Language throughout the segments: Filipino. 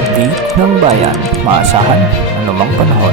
update ng bayan. Maasahan anumang panahon.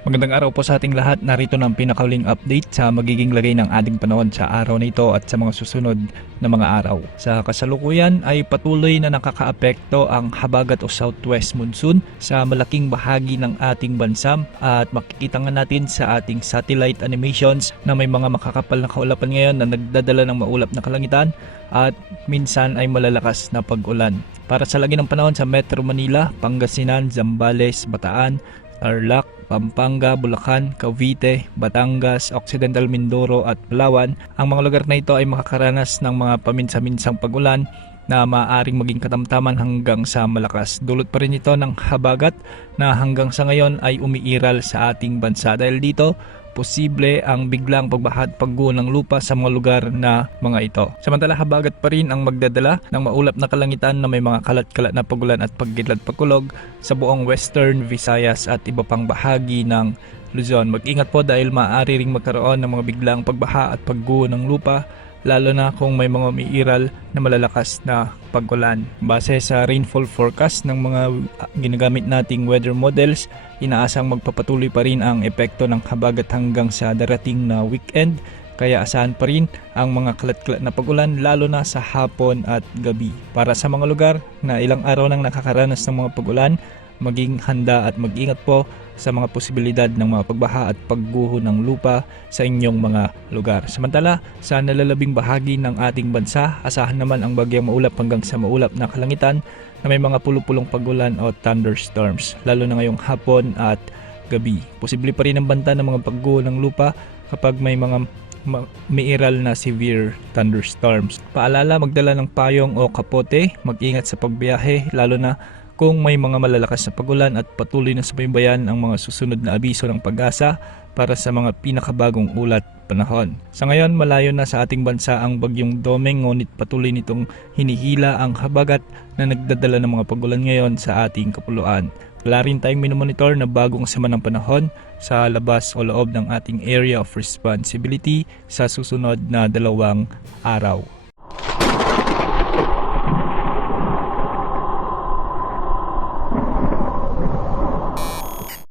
Magandang araw po sa ating lahat. Narito na ang pinakahuling update sa magiging lagay ng ating panahon sa araw na ito at sa mga susunod na mga araw. Sa kasalukuyan ay patuloy na nakakaapekto ang habagat o southwest monsoon sa malaking bahagi ng ating bansa at makikita nga natin sa ating satellite animations na may mga makakapal na kaulapan ngayon na nagdadala ng maulap na kalangitan at minsan ay malalakas na pag-ulan. Para sa lagi ng panahon sa Metro Manila, Pangasinan, Zambales, Bataan, Tarlac, Pampanga, Bulacan, Cavite, Batangas, Occidental Mindoro at Palawan, ang mga lugar na ito ay makakaranas ng mga paminsa-minsang pag-ulan na maaaring maging katamtaman hanggang sa malakas. Dulot pa rin ito ng habagat na hanggang sa ngayon ay umiiral sa ating bansa. Dahil dito, posible ang biglang pagbaha at pagguho ng lupa sa mga lugar na mga ito. Samantala, habagat pa rin ang magdadala ng maulap na kalangitan na may mga kalat-kalat na pagulan at pagkidlat-pagkulog sa buong Western Visayas at iba pang bahagi ng Luzon. Mag-ingat po dahil maaari ring magkaroon ng mga biglang pagbaha at pagguho ng lupa, lalo na kung may mga umiiral na malalakas na pag-ulan. Base sa rainfall forecast ng mga ginagamit nating weather models, inaasang magpapatuloy pa rin ang epekto ng habagat hanggang sa darating na weekend, kaya asahan pa rin ang mga kalat-kalat na pag-ulan lalo na sa hapon at gabi. Para sa mga lugar na ilang araw nang nakakaranas ng mga pag-ulan, maging handa at mag-ingat po sa mga posibilidad ng mga pagbaha at pagguho ng lupa sa inyong mga lugar. Samantala, sa nalalabing bahagi ng ating bansa, asahan naman ang bagyang maulap hanggang sa maulap na kalangitan na may mga pulupulong pag-ulan o thunderstorms, lalo na ngayong hapon at gabi. Posible pa rin ang banta ng mga pagguho ng lupa kapag may mga umiiral na severe thunderstorms. Paalala, magdala ng payong o kapote, mag-ingat sa pagbiyahe, lalo na kung may mga malalakas na pagulan at patuloy na subaybayan ang mga susunod na abiso ng pag-asa para sa mga pinakabagong ulat panahon. Sa ngayon, malayo na sa ating bansa ang bagyong Domeng, ngunit patuloy nitong hinihila ang habagat na nagdadala ng mga pagulan ngayon sa ating kapuluan. Wala rin tayong minomonitor na bagong sama ng panahon sa labas o loob ng ating area of responsibility sa susunod na 2 araw.